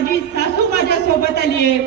माझी सासू माझ्या सोबत आली आहे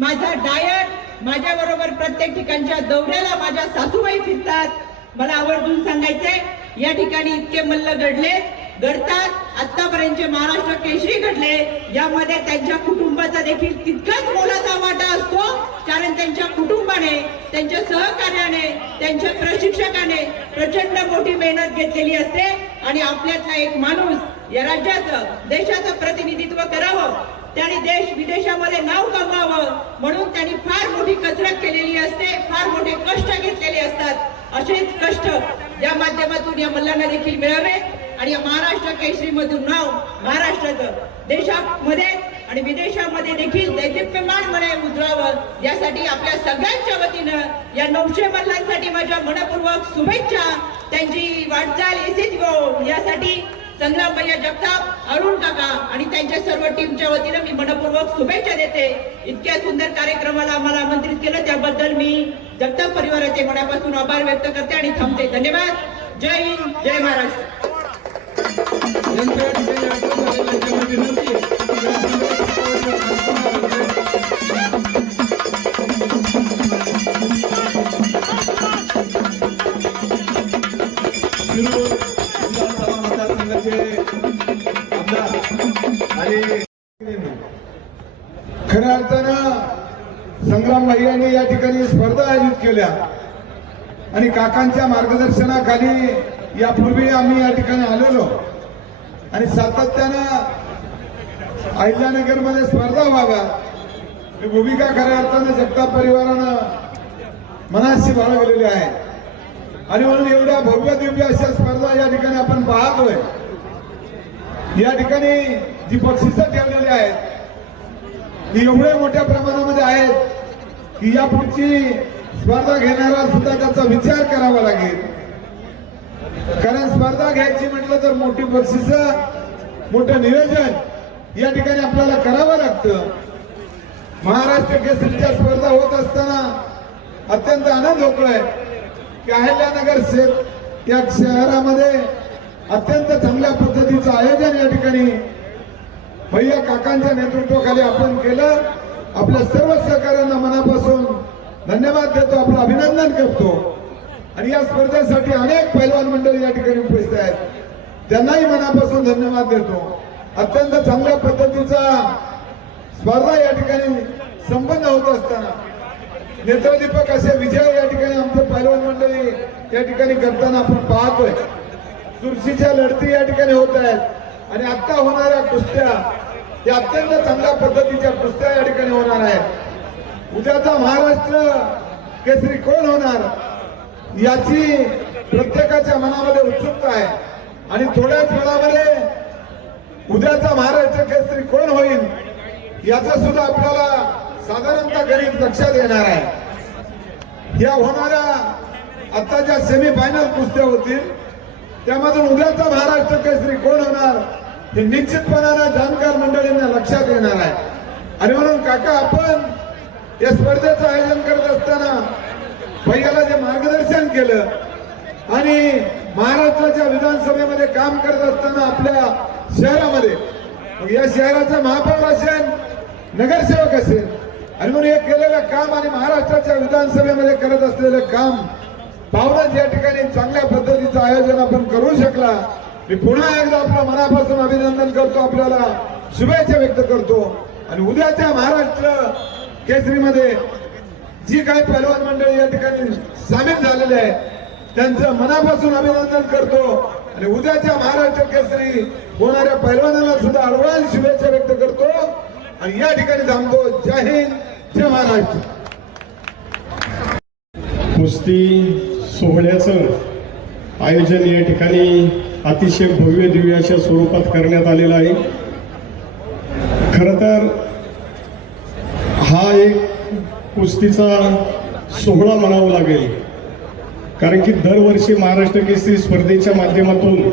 माझा डायट माझ्या बरोबर प्रत्येक ठिकाणच्या दौऱ्याला माझ्या सासूबाई फिरतात. मला आवर्जून सांगायचंय या ठिकाणी इतके मल्ल घडले घडतात. आतापर्यंतचे महाराष्ट्र केशरी घडले. यामध्ये त्यांच्या कुटुंबाचा देखील तितकाच मोलाचा वाटा असतो. कारण त्यांच्या कुटुंबाने त्यांच्या सहकार्याने त्यांच्या प्रशिक्षकाने प्रचंड मोठी मेहनत घेतलेली असते. आणि आपल्यातला एक माणूस या राज्याचं देशाचं प्रतिनिधित्व करावं त्यांनी देश विदेशामध्ये नाव कमवावं म्हणून त्यांनी फार मोठी कसरत केलेली असते फार मोठे कष्ट घेतलेले असतात. असेच कष्ट या माध्यमातून या मल्लांना देखील मिळावे आणि या महाराष्ट्र केसरी मधून नाव महाराष्ट्राचं देशामध्ये आणि विदेशामध्ये देखील दैदिप्यमानपणे उतरावं यासाठी आपल्या सगळ्यांच्या वतीनं या नऊशे मल्लांसाठी माझ्या मनपूर्वक शुभेच्छा त्यांची वाटचाल एसीच गो. यासाठी संग्रामभैया जगताप अरुण काका आणि त्यांच्या सर्व टीमच्या वतीनं मी मनपूर्वक शुभेच्छा देते. इतक्या सुंदर कार्यक्रमाला आम्हाला आमंत्रित केलं. त्याबद्दल मी जगताप परिवाराचे मनापासून आभार व्यक्त करते आणि थांबते. धन्यवाद. जय हिंद. जय महाराष्ट्र. आणि खऱ्या अर्थानं संग्राम भाई यांनी या ठिकाणी स्पर्धा आयोजित केल्या. आणि काकांच्या मार्गदर्शनाखाली यापूर्वी आम्ही या ठिकाणी आलेलो. आणि सातत्यानं अहिल्यानगरमध्ये स्पर्धा व्हाव्या ही भूमिका खऱ्या अर्थानं जगताप परिवारानं मनाशी बाळगलेली आहे. आणि म्हणून एवढ्या भव्य दिव्य अशा स्पर्धा या ठिकाणी आपण पाहतोय. या ठिकाणी जी बक्षिस ठेवलेली आहेत. ती एवढे मोठ्या प्रमाणामध्ये आहेत की या पुढची स्पर्धा घेणारा सुद्धा त्याचा विचार करावा लागेल. कारण स्पर्धा घ्यायची म्हटलं तर मोठी बक्षिस मोठं नियोजन या ठिकाणी आपल्याला करावं लागतं. महाराष्ट्र केसरीच्या स्पर्धा होत असताना अत्यंत आनंद होतोय की अहिल्यानगर शेत या शहरामध्ये अत्यंत चांगल्या पद्धतीचं आयोजन या ठिकाणी भैया काकांच्या नेतृत्वाखाली आपण केलं. आपल्या सर्व सहकार्यांना मनापासून धन्यवाद देतो. आपलं अभिनंदन करतो. आणि या स्पर्धेसाठी अनेक पैलवान मंडळी या ठिकाणी उपस्थित आहेत. त्यांनाही मनापासून धन्यवाद देतो. अत्यंत चांगल्या पद्धतीचा स्पर्धा या ठिकाणी संपन्न होत असताना. नेत्रदीपक असे विजय या ठिकाणी आमचे पैलवान मंडळी या ठिकाणी करताना आपण पाहतोय. चुरशीच्या लढती या ठिकाणी होत आहेत. आणि आता होणाऱ्या कुस्त्या या अत्यंत चांगल्या पद्धतीच्या कुस्त्या या ठिकाणी होणार आहेत. उद्याचा महाराष्ट्र केसरी कोण होणार? याची प्रत्येकाच्या मनामध्ये उत्सुकता आहे. आणि थोड्याच वेळामध्ये उद्याचा महाराष्ट्र केसरी कोण होईल याचा सुद्धा आपल्याला साधारणतः गरीब लक्षात येणार आहे. या होणाऱ्या आताच्या सेमीफायनल सेमी फायनल कुस्त्या होतील त्यामधून उद्याचा महाराष्ट्र केसरी कोण होणार हे निश्चितपणानं जाणकार मंडळींना लक्षात येणार आहे. आणि म्हणून काका आपण या स्पर्धेचं आयोजन करत असताना भैयाला जे मार्गदर्शन केलं आणि महाराष्ट्राच्या विधानसभेमध्ये काम करत असताना आपल्या शहरामध्ये मग या शहराचा महापौर असेल नगरसेवक असेल आणि म्हणून हे केलेलं काम आणि महाराष्ट्राच्या विधानसभेमध्ये करत असलेलं काम पाहूनच या ठिकाणी चांगल्या पद्धतीचं आयोजन आपण करू शकला. मी पुन्हा एकदा आपलं मनापासून अभिनंदन करतो आपल्याला शुभेच्छा व्यक्त करतो. आणि उद्याच्या महाराष्ट्र केसरीमध्ये जी काही पहलवान मंडळी या ठिकाणी सामील झालेले आहेत त्यांचं मनापासून अभिनंदन करतो. आणि उद्याच्या महाराष्ट्र केसरी होणाऱ्या पैलवानाला सुद्धा अडवाल शुभेच्छा व्यक्त करतो. आणि या ठिकाणी थांबतो. जय हिंद जय महाराष्ट्र. कुस्ती सोहळ्याचं आयोजन या ठिकाणी अतिशय भव्य दिव्य अशा स्वरूपात करण्यात आलेलं आहे. खर तर हा एक कुस्तीचा सोहळा म्हणावा लागेल. कारण की दरवर्षी महाराष्ट्र केसरी स्पर्धेच्या माध्यमातून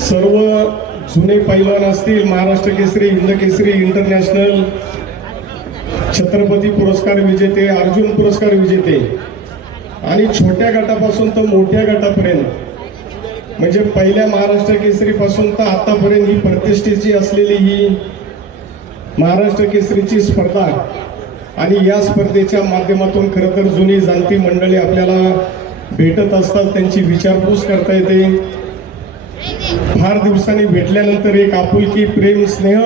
सर्व जुने पैलवान असतील महाराष्ट्र केसरी हिंद केसरी इंटरनॅशनल छत्रपती पुरस्कार विजेते अर्जुन पुरस्कार विजेते आणि छोट्या गटापासून तर मोठ्या गटापर्यंत म्हणजे पहिल्या महाराष्ट्र केसरी पासून तर आतापर्यंत ही प्रतिष्ठेची असलेली ही महाराष्ट्र केसरीची स्पर्धा आणि या स्पर्धेच्या माध्यमातून खरं तर जुनी जाणती मंडळी आपल्याला भेटत असतात त्यांची विचारपूस करता येते. फार दिवसांनी भेटल्यानंतर एक आपुलकी प्रेम स्नेह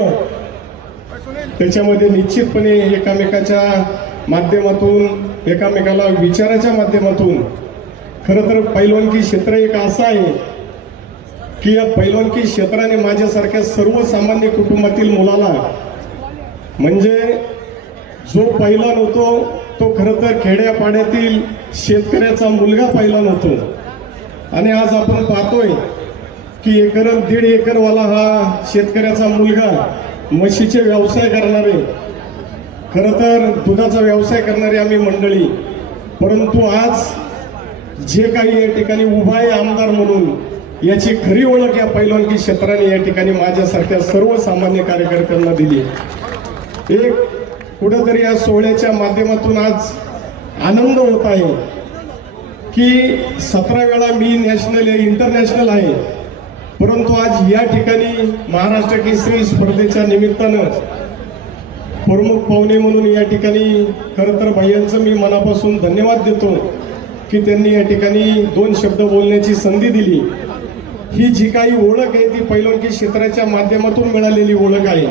त्याच्यामध्ये निश्चितपणे एकामेकाच्या माध्यमातून एकामेकाला विचाराच्या माध्यमातून खरं तर पैलवानकी क्षेत्र एक असं आहे. की या पैलवानकी क्षेत्राने माझ्यासारख्या सर्वसामान्य कुटुंबातील मुलाला म्हणजे जो पैलवान होतो तो खरं तर खेड्यापाड्यातील शेतकऱ्याचा मुलगा पैलवान होतो आणि आज आपण पाहतोय की एकर दीड एकरवाला हा शेतकऱ्याचा मुलगा म्हशीचे व्यवसाय करणारे खरं तर दुधाचा व्यवसाय करणारी आम्ही मंडळी. परंतु आज जे काही या ठिकाणी उभा आहे आमदार म्हणून याची खरी ओळख या पैलवानकी क्षेत्राने या ठिकाणी माझ्यासारख्या सर्वसामान्य कार्यकर्त्यांना दिली. एक कुठंतरी या सोहळ्याच्या माध्यमातून आज आनंद होत आहे की सतरा वेळा मी नॅशनल इंटरनॅशनल आहे. परंतु आज या ठिकाणी महाराष्ट्र केसरी स्पर्धेच्या निमित्तानं प्रमुख पाहुणे म्हणून या ठिकाणी खरं तर भाईयांचं मी मनापासून धन्यवाद देतो की त्यांनी या ठिकाणी दोन शब्द बोलण्याची संधी दिली. ही जी काही ओळख आहे ती पैलवानकी क्षेत्राच्या माध्यमातून मिळालेली ओळख आहे.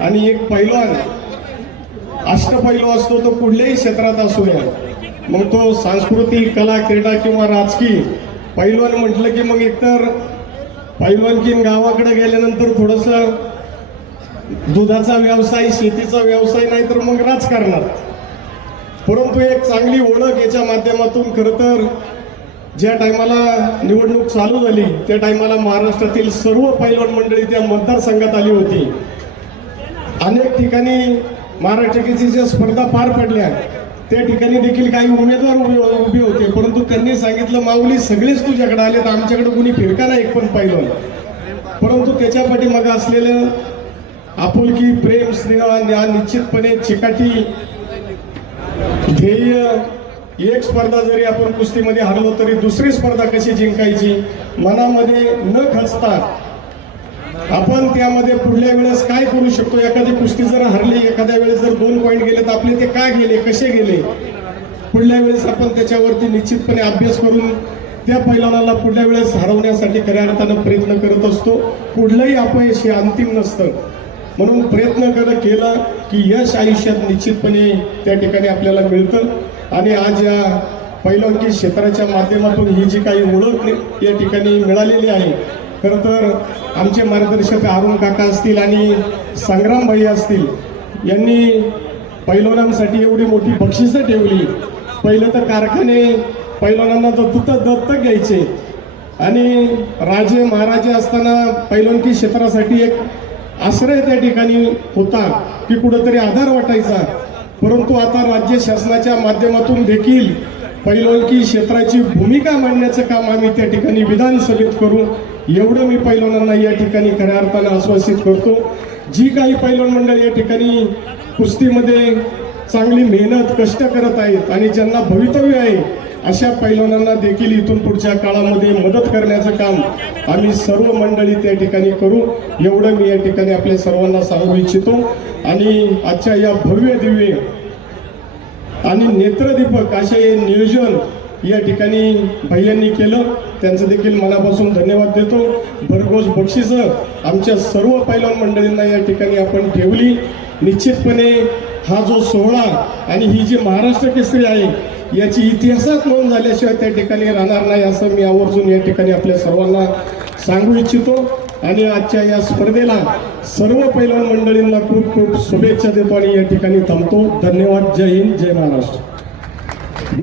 आणि एक पैलवान अष्टपैलू असतो तो कुठल्याही क्षेत्रात असू द्या. मग तो सांस्कृतिक कला क्रीडा किंवा राजकीय पैलवान म्हटलं की मग एकतर पैलवानकीन गावाकडे गेल्यानंतर थोडस दुधाचा व्यवसाय शेतीचा व्यवसाय नाही तर मग राजकारणात. परंतु एक चांगली ओळख याच्या माध्यमातून खरं तर ज्या टायमाला निवडणूक चालू झाली त्या टायमाला महाराष्ट्रातील सर्व पैलवान मंडळी त्या मतदारसंघात आली होती. अनेक ठिकाणी महाराष्ट्राची ज्या स्पर्धा पार पडल्या त्या ठिकाणी देखील काही उमेदवार उभे होते परंतु त्यांनी सांगितलं माऊली सगळेच तुझ्याकडे आले तर आमच्याकडे कोणी फिरका नाही एक पण पैलवान. परंतु त्याच्या पाठीमागे असलेलं आपुलकी प्रेम स्नेह आणि निश्चितपणे चिकाटी ध्येय एक स्पर्धा जरी आपण कुस्तीमध्ये हरलो तरी दुसरी स्पर्धा कशी जिंकायची? मनामध्ये न खचता आपण त्यामध्ये पुढल्या वेळेस काय करू शकतो? एखादी कुस्ती जर हरली एखाद्या वेळेस जर दोन पॉईंट गेले तर आपले ते काय गेले कसे गेले? पुढल्या वेळेस आपण त्याच्यावरती निश्चितपणे अभ्यास करून त्या पैलवानाला पुढल्या वेळेस हरवण्यासाठी खऱ्या अर्थानं प्रयत्न करत असतो. कुठलंही अपयश हे अंतिम नसतं. म्हणून प्रयत्न कर केला की यश आयुष्यात निश्चितपणे त्या ठिकाणी आपल्याला मिळतं. आणि आज या पैलवानकी क्षेत्राच्या माध्यमातून ही जी काही ओळख या ठिकाणी मिळालेली आहे खरं तर आमचे मार्गदर्शक अरुण काका असतील आणि संग्राम भाई असतील यांनी पैलवानांसाठी एवढी मोठी बक्षिसं ठेवली. पहिलं तर कारखाने पैलवानांना तर तुतं दत्तक घ्यायचे आणि राजे महाराजे असताना पैलवानकी क्षेत्रासाठी एक आश्रय त्या ठिकाणी होता की कुठंतरी आधार वाटायचा. परंतु आता राज्य शासनाच्या माध्यमातून देखील पैलवानकी क्षेत्राची भूमिका मांडण्याचं काम आम्ही त्या ठिकाणी विधानसभेत करू. एवढं मी पैलवानांना या ठिकाणी खऱ्या अर्थानं आश्वासित करतो. जी काही पैलवान मंडळ या ठिकाणी कुस्तीमध्ये चांगली मेहनत कष्ट करत आहेत आणि ज्यांना भवितव्य आहे अशा पैलवानांना देखील इथून पुढच्या काळामध्ये मदत करण्याचं काम आम्ही सर्व मंडळी त्या ठिकाणी करू. एवढं मी या ठिकाणी आपल्या सर्वांना सांगू इच्छितो. आणि आजच्या या भव्य दिव्य आणि नेत्रदीपक असे हे नियोजन या ठिकाणी भैयांनी केलं. त्यांचं देखील मनापासून धन्यवाद देतो. भरघोस बक्षिसं आमच्या सर्व पैलवान मंडळींना या ठिकाणी आपण ठेवली. निश्चितपणे हा जो सोहळा आणि ही जी महाराष्ट्र केसरी आहे याची इतिहासात नोंद झाल्याशिवाय त्या ठिकाणी राहणार नाही असं मी आवर्जून या ठिकाणी आपल्या सर्वांना सांगू इच्छितो. आणि आजच्या या स्पर्धेला सर्व पैलवान मंडळींना खूप खूप शुभेच्छा देतो आणि या ठिकाणी थांबतो. धन्यवाद. जय हिंद. जय महाराष्ट्र.